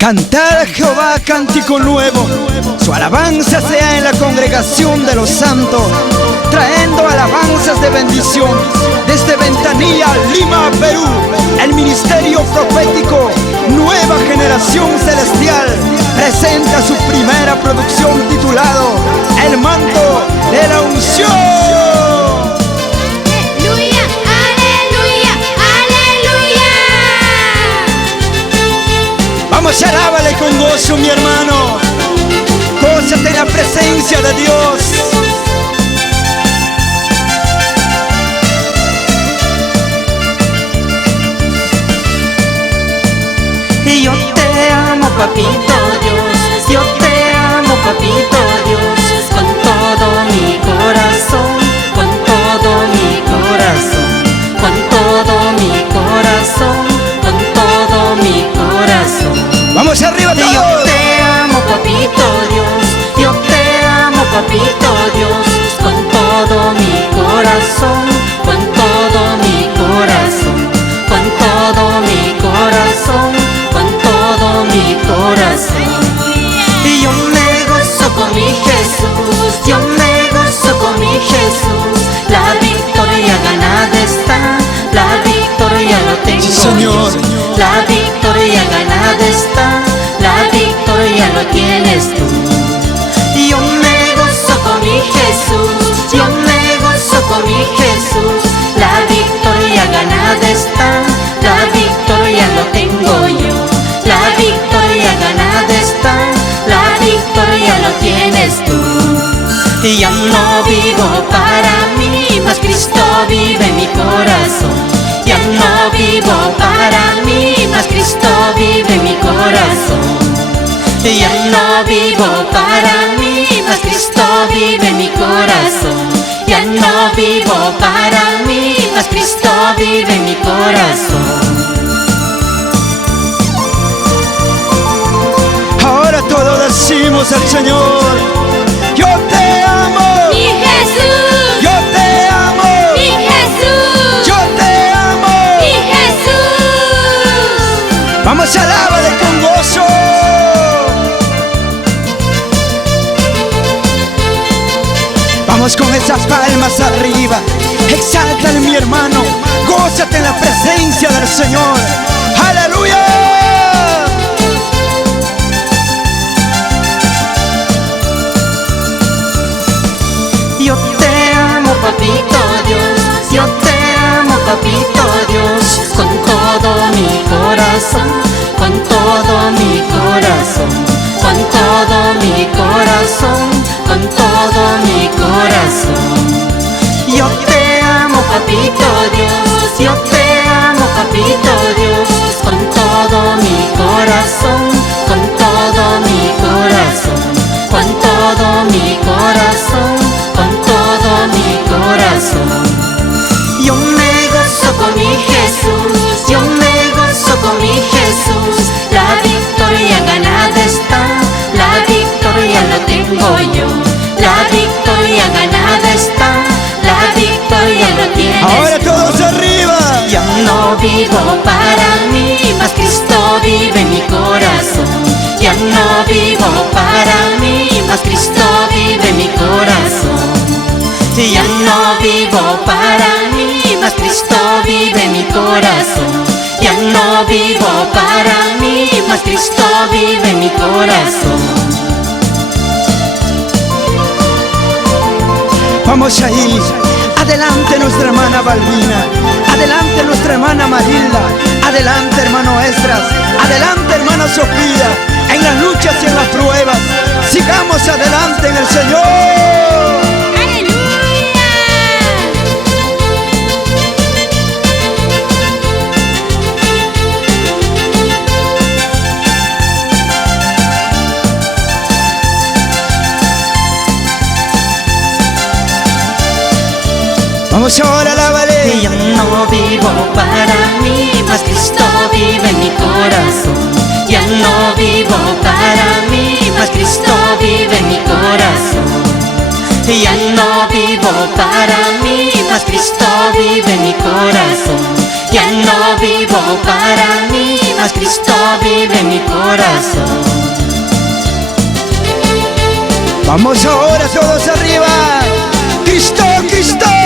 Cantar a Jehová cántico nuevo, su alabanza sea en la congregación de los santos, trayendo alabanzas de bendición desde Ventanilla, Lima, Perú. El ministerio profético Nueva Generación Celestial presenta su primera producción titulado El Manto de la Unción. Vamos, alábale con gozo, mi hermano. Gózate en la presencia de Dios. Y yo te amo, papito Dios. Yo te amo, papito Dios. Con todo mi corazón, con todo mi corazón, con todo mi corazón, con todo mi corazón. Vamos arriba todos. Yo te amo, papito Dios. Yo te amo, papito Dios. Con todo mi corazón, con todo mi corazón, con todo mi corazón, con todo mi corazón. Y yo me gozo con mi Jesús. Yo me gozo con mi Jesús. La victoria ganada está. La victoria lo tengo, Señor. La victoria ganada está. La victoria lo tienes tú. Yo me gozo con mi Jesús. Yo me gozo con mi Jesús. La victoria ganada está. La victoria lo tengo yo. La victoria ganada está. La victoria lo tienes tú. Y ya no vivo para mí, mas Cristo vive en mi corazón. Ya no vivo para mí, mas Cristo vive en mi corazón. Ya no vivo para mí, mas Cristo vive en mi corazón. Ya no vivo para mí, mas Cristo vive en mi corazón. Ahora todos decimos al Señor: yo te amo, Mi Jesús, yo te amo, mi Jesús, yo te amo. mi Jesús. Vamos, alábale con gozo. Vamos con esas palmas arriba. Exáltale, mi hermano. Gózate en la presencia del Señor. ¡Aleluya! Yo te amo, papito Dios. Yo te amo, papito Dios. Con todo mi corazón, con todo mi corazón, con todo mi corazón, con todo mi corazón. Yo te amo, papito Dios. Yo te amo, papito Dios. Con todo mi corazón, con todo mi corazón, con todo mi corazón, con todo mi corazón. Yo me gozo con mi Jesús. Yo me gozo con mi Jesús. La victoria ganada está. La victoria lo tengo yo. La victoria ganada está. La victoria lo tienes Ahora tú. todos arriba. Ya no vivo para mí, mas Cristo vive en mi corazón. Ya no vivo para mí, mas Cristo vive en mi corazón. Ya no vivo para mí, mas Cristo vive en mi corazón. Ya no vivo para mí, mas Cristo vive en mi corazón. Vamos a ir. Adelante nuestra hermana Balbina. Adelante nuestra hermana Marilda. Adelante hermano Esdras. Adelante hermana Sofía. En las luchas y en las pruebas, sigamos adelante en el Señor. Vamos ahora, alábale. Ya no vivo para mí, mas Cristo vive en mi corazón. Ya no vivo para mí, mas Cristo vive en mi corazón. Ya no vivo para mí, mas Cristo vive en mi corazón. Ya no vivo para mí, mas Cristo vive en mi corazón. Vamos ahora todos arriba. Cristo, Cristo.